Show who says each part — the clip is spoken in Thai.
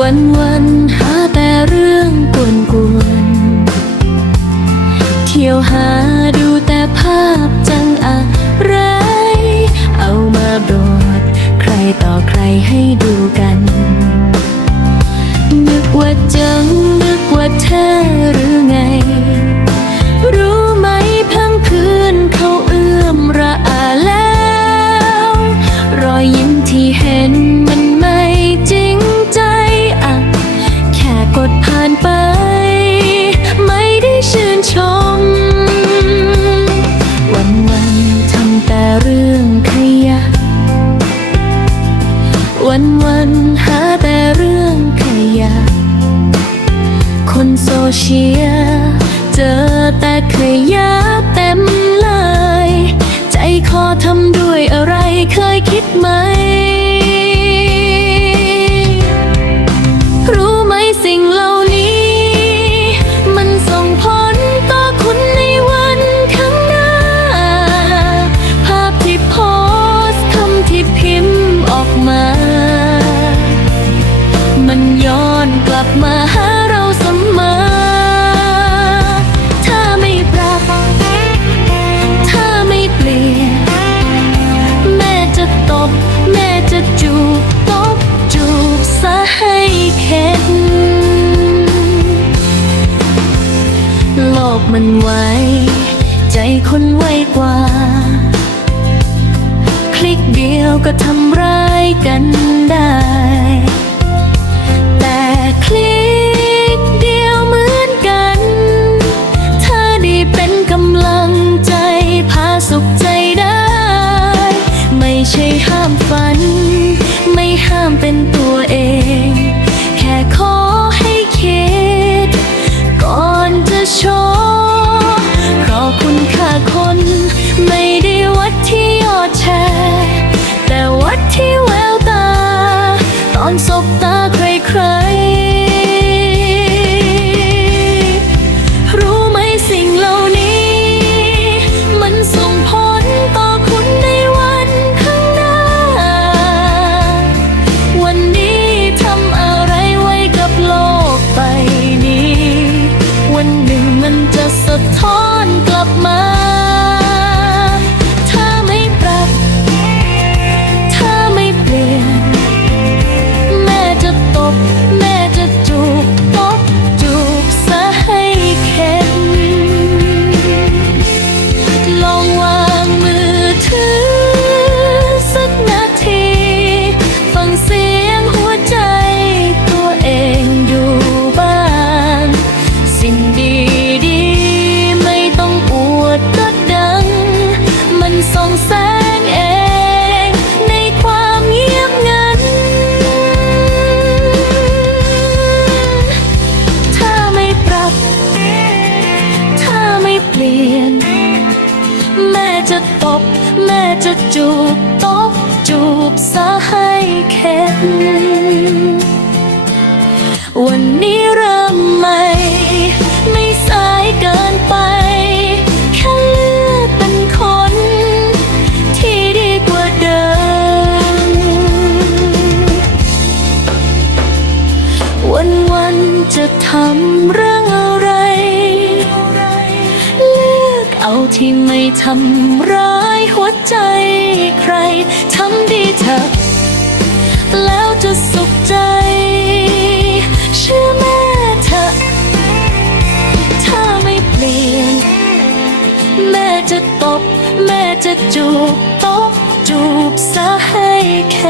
Speaker 1: วันวันหาแต่เรื่องกวนกวนเที่ยวหาดูแต่ภาพจังอะไร เอามาโบดใครต่อใครให้ดู โซเชียลเจอแต่ขยะเต็มเลย ใจคอทำด้วยอะไรเคยคิดไหม รู้ไหมสิ่งเหล่านี้ มันส่งผลต่อคุณในวันข้างหน้า ภาพที่โพสคำที่พิมพ์ออกมา มันย้อนกลับมา กมันไว ใจคนไวกว่า คลิกเดียวก็ทำร้ายกัน อนสบตา จะจูบตบจูบซะให้เข็ดวันนี้เริ่มใหม่ ไม่สายเกินไป แค่เลือกเป็นคน ที่ดีกว่าเดิม วันวันจะทำเร ที่ไม่ทำร้ายหัวใจใครทำดีเถอะแล้วจะสุขใจ เชื่อแม่เถอะถ้าไม่เปลี่ยน แม่จะตบ แม่จะจูบตบจูบซะให้แค่